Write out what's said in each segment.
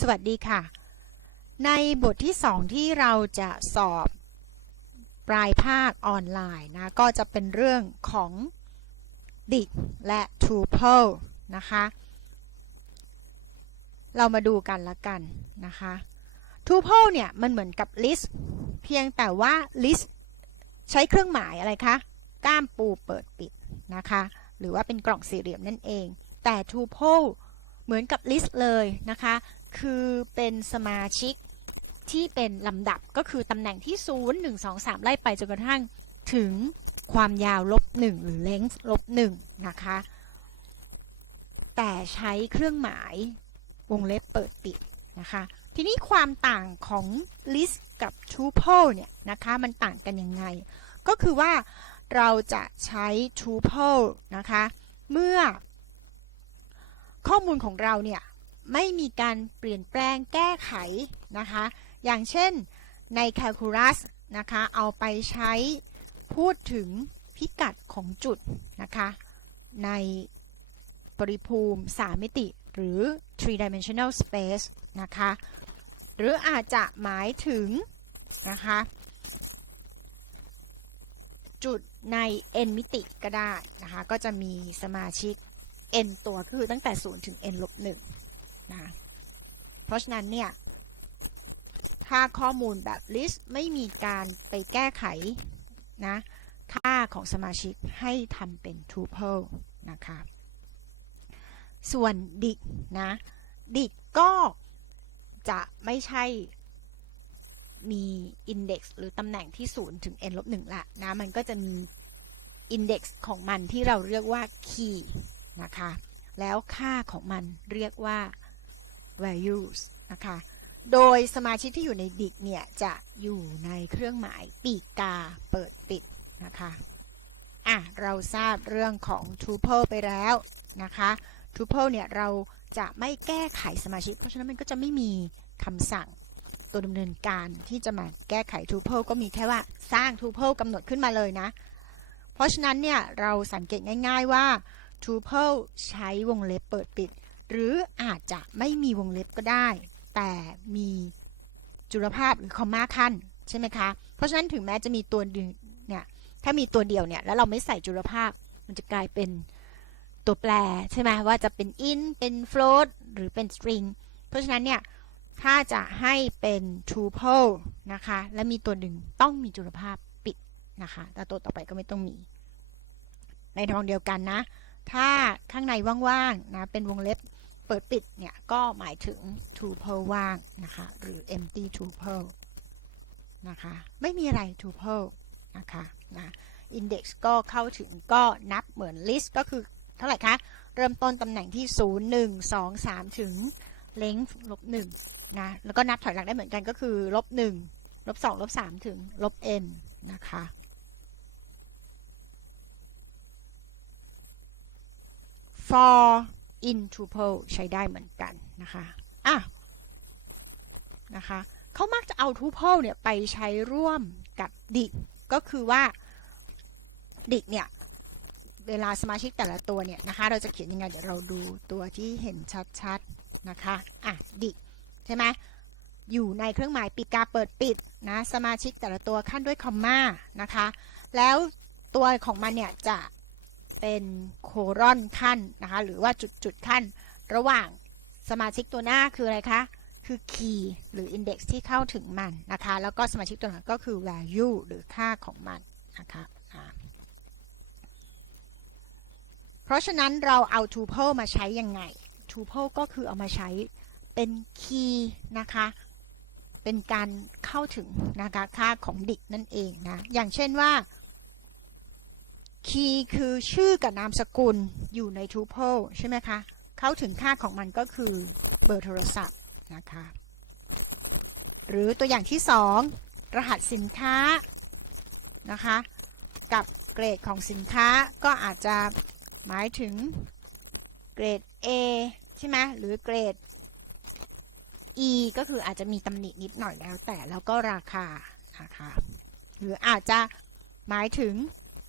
สวัสดีค่ะ ในบทที่ 2 ที่เราจะสอบปลายภาคออนไลน์นะ ก็จะเป็นเรื่องของ dig และ tuple นะคะ เรามาดูกันละกันนะคะ tuple เนี่ย มันเหมือนกับ list เพียงแต่ว่า list ใช้เครื่องหมายอะไรคะ ก้ามปูเปิดปิดนะคะ หรือว่าเป็นกล่องสี่เหลี่ยมนั่นเอง แต่ tuple เหมือนกับ list เลยนะคะ คือเป็นสมาชิกที่เป็นลำดับก็คือตำแหน่งที่ 0 1 2 3 ไล่ไปจนกระทั่งถึงความยาวลบ 1 หรือ length ลบ1นะคะ แต่ใช้เครื่องหมายวงเล็บเปิดปิดนะคะ ทีนี้ความต่างของ list กับ tuple เนี่ยนะคะ มันต่างกันยังไง ก็คือว่าเราจะใช้ tuple นะคะ เมื่อข้อมูลของเราเนี่ย ไม่มีการเปลี่ยนแปลงแก้ไขนะคะ อย่างเช่นใน Calculus นะคะ เอาไปใช้พูดถึงพิกัดของจุดนะคะ ในปริภูมิ 3 มิติหรือ three dimensional space นะคะ หรืออาจจะหมายถึงนะคะ จุดใน n มิติก็ได้นะคะ ก็จะมีสมาชิก n ตัวคือตั้งแต่ 0 ถึง n ลบ1 นะเพราะฉะนั้นเนี่ย ถ้าข้อมูลแบบ list ไม่มีการไปแก้ไขนะค่าของสมาชิกให้ทำเป็น tuple นะคะ ส่วน dig นะ dig ก็จะไม่ใช่มี index หรือตำแหน่งที่ 0 ถึง n ลบ1ละนะ มันก็จะมี index ของมันที่เราเรียกว่า key นะคะ แล้วค่าของมันเรียกว่า values นะคะ โดยสมาชิกที่อยู่ในดิกเนี่ย จะอยู่ในเครื่องหมายปีกกาเปิดปิดนะคะอะเราทราบเรื่องของ tuple ไปแล้วนะคะ tuple เนี่ย เราจะไม่แก้ไขสมาชิก เพราะฉะนั้นมันก็จะไม่มีคำสั่งตัวดำเนินการที่จะมาแก้ไข tuple ก็มีแค่ว่าสร้าง tuple กำหนดขึ้นมาเลยนะ เพราะฉะนั้นเนี่ย เราสังเกตง่าย ๆว่า tuple ใช้วงเล็บเปิดปิด หรืออาจจะไม่มีวงเล็บก็ได้ แต่มีจุลภาพหรือคอมมาขั้นใช่ไหมคะ เพราะฉะนั้นถึงแม้จะมีตัวดึงเนี่ย ถ้ามีตัวเดียวเนี่ย แล้วเราไม่ใส่จุลภาพมันจะกลายเป็นตัวแปรใช่ไหมว่าจะเป็น in เป็น float หรือเป็น string เพราะฉะนั้นเนี่ย ถ้าจะให้เป็น tuple นะคะ และมีตัวดึงต้องมีจุลภาพปิดนะคะ แต่ตัวต่อไปก็ไม่ต้องมี ในทองเดียวกันนะ ถ้าข้างในว่างๆนะ เป็นวงเล็บ เปิดปิดเนี่ยก็หมายถึง tuple ว่างนะคะ หรือ empty tuple นะคะ ไม่มีอะไร tuple นะคะนะ index ก็เข้าถึงก็นับเหมือน list ก็คือเท่าไหร่คะ เริ่มต้นตำแหน่งที่ 0 1 2 3 ถึง length ลบ1นะ แล้วก็นับถอยหลังได้เหมือนกันก็คือ ลบ1ลบ2ลบ3ถึง ลบ n นะคะ for in tuple ใช้ได้เหมือนกันนะคะอะนะคะเขามักจะเอา tuple เนี่ยไปใช้ร่วมกับ dig ก็คือว่า dig เนี่ยเวลาสมาชิกแต่ละตัวเนี่ยนะคะ เราจะเขียนยังไง เดี๋ยวเราดูตัวที่เห็นชัดๆนะคะ อะ dig ใช่ไหมอยู่ในเครื่องหมายปีกาเปิดปิดนะ สมาชิกแต่ละตัวขั้นด้วยคอมมานะคะ แล้วตัวของมันเนี่ยจะ เป็นโครอนขั้นนะคะหรือว่าจุดจุดขั้นระหว่างสมาชิกตัวหน้าคืออะไรคะคือคีย์หรือ index ที่เข้าถึงมันนะคะ แล้วก็สมาชิกตัวหลังก็คือ value หรือค่าของมันนะคะเพราะฉะนั้นเราเอา tuple มาใช้ยังไง tuple ก็คือเอามาใช้เป็นคีย์นะคะ เป็นการเข้าถึงนะคะค่าของดิกนั่นเองนะ อย่างเช่นว่า คีย์คือชื่อกับนามสกุลอยู่ใน tuple ใช่ไหมคะ เข้าถึงค่าของมันก็คือเบอร์โทรศัพท์นะคะ หรือตัวอย่างที่ 2 รหัสสินค้านะคะ กับเกรดของสินค้าก็อาจจะหมายถึงเกรด A ใช่ไหมหรือเกรด E ก็คืออาจจะมีตำหนินิดหน่อยแล้วแต่แล้วก็ราคานะคะหรืออาจจะหมายถึง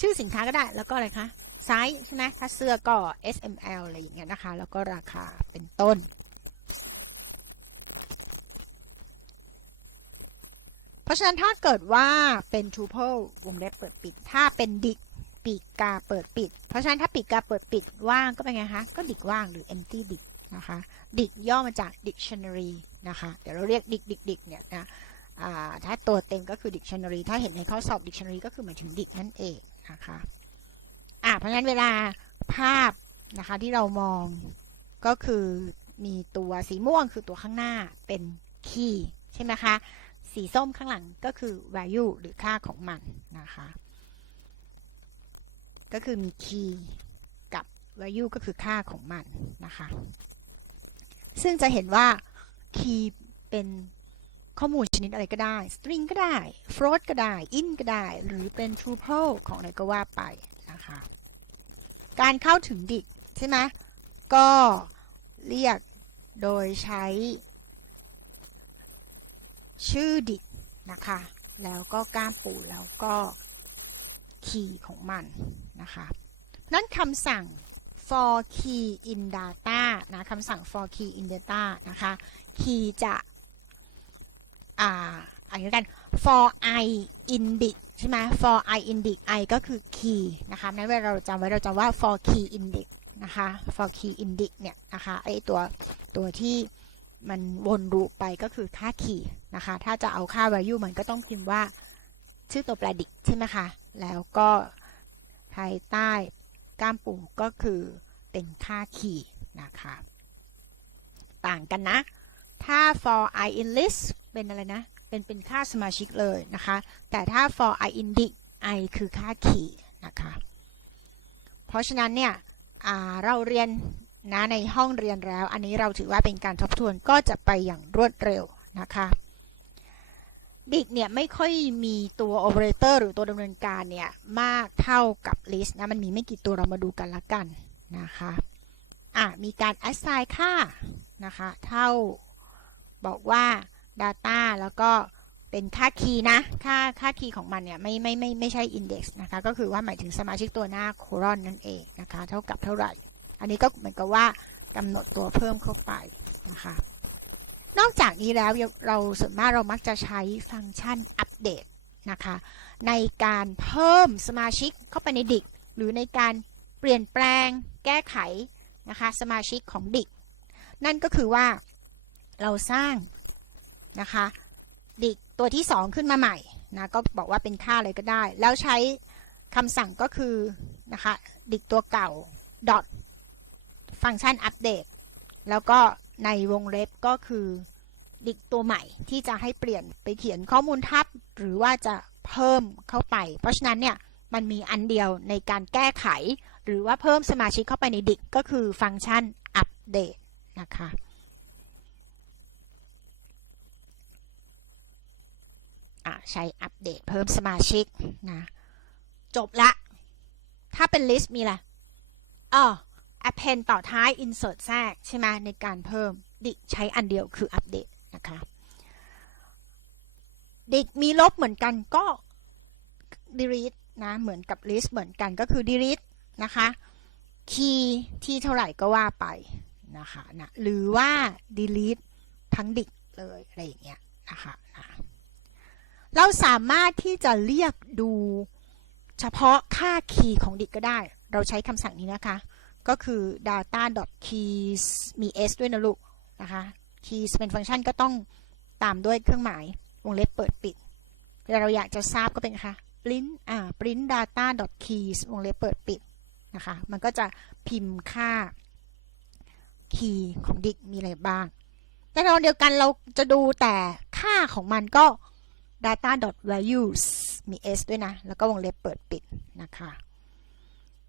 ชื่อสินค้าก็ได้แล้วก็อะไรคะไซส์ใช่ไหมถ้าเสื้อก็ S M L อะไรอย่างเงี้ยนะคะ แล้วก็ราคาเป็นต้น เพราะฉะนั้นถ้าเกิดว่าเป็น tuple วงเล็บเปิดปิด ถ้าเป็นดิกปีกกาเปิดปิด เพราะฉะนั้นถ้าปีกกาเปิดปิดว่างก็เป็นไงคะ ก็ดิกว่างหรือ empty ดิกนะคะ ดิกย่อมาจาก dictionary นะคะ เดี๋ยวเราเรียกดิกดิกดิกเนี่ยนะถ้าตัวเต็มก็คือ dictionary ถ้าเห็นในข้อสอบ dictionary ก็คือหมายถึงดิกนั่นเอง นะคะอ่าเพราะฉะนั้นเวลาภาพนะคะที่เรามองก็คือมีตัวสีม่วงคือตัวข้างหน้าเป็น key ใช่ไหมคะ สีส้มข้างหลังก็คือ value หรือค่าของมันนะคะ ก็คือมี key กับ value ก็คือค่าของมันนะคะ ซึ่งจะเห็นว่า key เป็น ข้อมูลชนิดอะไรก็ได้ string ก็ได้ float ก็ได้ int ก็ได้ หรือเป็น tuple ของอะไรก็ว่าไปนะคะ การเข้าถึงดิกใช่ไหมก็เรียกโดยใช้ ชื่อดิกนะคะ แล้วก็ก้ามปูแล้วก็คีย์ของมันนะคะนั้นคำสั่ง for key in data นะคำสั่ง for key in data นะคะ key จะ อ่าอ่านกัน for i in dic ใช่ไหม for i in dic i ก็คือ key นะคะนั้นเวลาเราจำไว้เราจำว่า for key in dic นะคะ for key in dic เนี่ยนะคะไอตัวตัวที่มันวนลูปไปก็คือค่า key นะคะ ถ้าจะเอาค่า value มันก็ต้องพิมพ์ว่าชื่อตัวแปรดิกใช่ไหมคะ แล้วก็ภายใต้ก้ามปูก็คือเป็นค่า key นะคะ ต่างกันนะ ถ้า for i in list เป็นอะไรนะ เป็นเป็นค่าสมาชิกเลยนะคะ แต่ถ้า for i in dic i คือค่า key นะคะ เพราะฉะนั้นเนี่ยเราเรียนนะในห้องเรียนแล้ว อันนี้เราถือว่าเป็นการทบทวนก็จะไปอย่างรวดเร็วนะคะดิกเนี่ยไม่ค่อยมีตัวโอเปอเรเตอร์หรือตัวดำเนินการเนี่ยมากเท่ากับ list นะมันมีไม่กี่ตัวเรามาดูกันละกันนะคะอะมีการ assign ค่านะคะ เท่าบอกว่า data แล้วก็เป็นค่าคีย์นะ ค่าค่าคีย์ของมันเนี่ยไม่ไม่ไม่ไม่ใช่ index นะคะ ก็คือว่าหมายถึงสมาชิกตัวหน้า colon นั่นเองนะคะ เท่ากับเท่าไหร่ อันนี้ก็เหมือนกับว่ากำหนดตัวเพิ่มเข้าไปนะคะ นอกจากนี้แล้วเราส่วนมากเรามักจะใช้ฟังก์ชันอัปเดตนะคะ ในการเพิ่มสมาชิกเข้าไปในดิกหรือในการเปลี่ยนแปลงแก้ไขนะคะสมาชิกของดิกนั่นก็คือว่าเราสร้าง นะคะดิกตัวที่ 2 ขึ้นมาใหม่นะก็บอกว่าเป็นค่าอะไรก็ได้ แล้วใช้คำสั่งก็คือนะคะดิกตัวเก่า dot ฟังก์ชันอัปเดตแล้วก็ในวงเล็บก็คือดิกตัวใหม่ที่จะให้เปลี่ยนไปเขียนข้อมูลทับ หรือว่าจะเพิ่มเข้าไป เพราะฉะนั้นเนี่ยมันมีอันเดียวในการแก้ไข หรือว่าเพิ่มสมาชิกเข้าไปในดิกก็คือฟังก์ชันอัปเดตนะคะ ใช้อัปเดตเพิ่มสมาชิกนะ จบละ ถ้าเป็น list มีอะไรอ๋อ append ต่อท้าย insert แทรกใช่ไหมในการเพิ่ม ดิใช้อันเดียวคืออัปเดตนะคะ ดิมีลบเหมือนกันก็ delete นะเหมือนกับ list เหมือนกันก็คือ delete นะคะ key ที่เท่าไหร่ก็ว่าไปนะคะนะหรือว่า delete ทั้งดิกเลยอะไรอย่างเงี้ยนะคะนะ เราสามารถที่จะเรียกดูเฉพาะค่าคีย์ของดิกก็ได้ เราใช้คำสั่งนี้นะคะ ก็คือ data keys มี s ด้วยนะลูกนะคะ keys เป็นฟังก์ชันก็ต้องตามด้วยเครื่องหมายวงเล็บเปิดปิดเวลาเราอยากจะทราบก็เป็นคะ print อ่า print data keys วงเล็บเปิดปิดนะคะ มันก็จะพิมพ์ค่าคีย์ของดิกมีอะไรบ้าง แต่ตอนเดียวกันเราจะดูแต่ค่าของมันก็ data.values มี s ด้วยนะ แล้วก็วงเล็บเปิดปิดนะคะ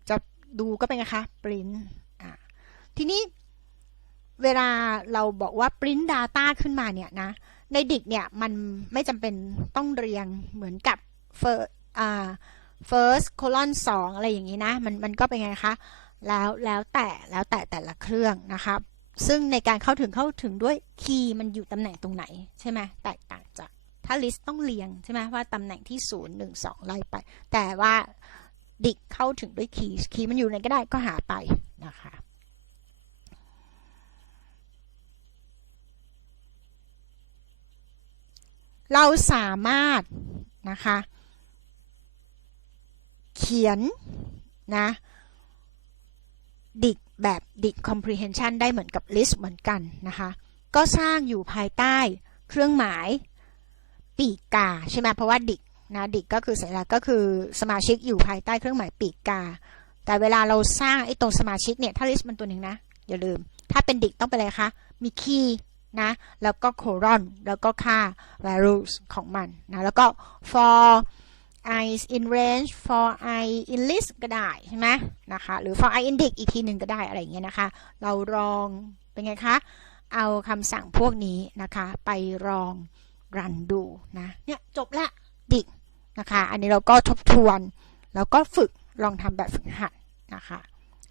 จะดูก็เป็นไงคะ print อ่าทีนี้เวลาเราบอกว่า print data ขึ้นมาเนี่ยนะ ในดิกเนี่ยมันไม่จำเป็นต้องเรียงเหมือนกับ first first colon 2 อะไรอย่างนี้นะ มันมันก็เป็นไงคะ แล้วแล้วแต่แล้วแต่แต่ละเครื่องนะครับ ซึ่งในการเข้าถึงเข้าถึงด้วยคีย์มันอยู่ตำแหน่งตรงไหน ใช่ไหมแตกต่างจาก ถ้า list ต้องเรียงใช่ไหมว่าตำแหน่งที่ 0 1 2 ไล่ไป แต่ว่าดิกเข้าถึงด้วยคีย์คีย์มันอยู่ไหนก็ได้ก็หาไปนะคะเราสามารถนะคะ เขียนนะดิกแบบดิก comprehension ได้เหมือนกับ list เหมือนกันนะคะ ก็สร้างอยู่ภายใต้เครื่องหมาย ปีกกาใช่ไหมเพราะว่าดิกนะดิกก็คือสัญลักษณ์ก็คือสมาชิกอยู่ภายใต้เครื่องหมายปีกกา แต่เวลาเราสร้างไอ้ตรงสมาชิกเนี่ยถ้า list มันตัวหนึ่งนะ อย่าลืม ถ้าเป็นดิกต้องเป็นอะไรคะ มี key นะ แล้วก็ colon แล้วก็ค่า values ของมันนะแล้วก็ for i in range for i in list ก็ได้ใช่ไหมนะคะหรือ for i in dict อีกทีหนึ่งก็ได้อะไรอย่างเงี้ยนะคะ เราลองเป็นไงคะ เอาคำสั่งพวกนี้นะคะ ไปลอง รันดูนะเนี่ยจบละดิกนะคะ อันนี้เราก็ทบทวน แล้วก็ฝึกลองทำแบบฝึกหัดนะคะ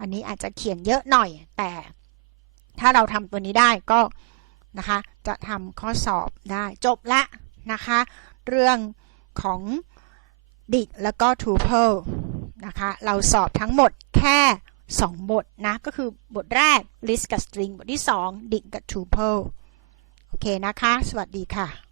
อันนี้อาจจะเขียนเยอะหน่อย แต่ถ้าเราทำตัวนี้ได้ก็นะคะ จะทำข้อสอบได้จบละนะคะ เรื่องของดิกแล้วก็ tuple นะคะ เราสอบทั้งหมดแค่ 2 บทนะ ก็คือบทแรก list กับ string บทที่ 2 d i c กับ tuple โอเคนะคะ สวัสดีค่ะ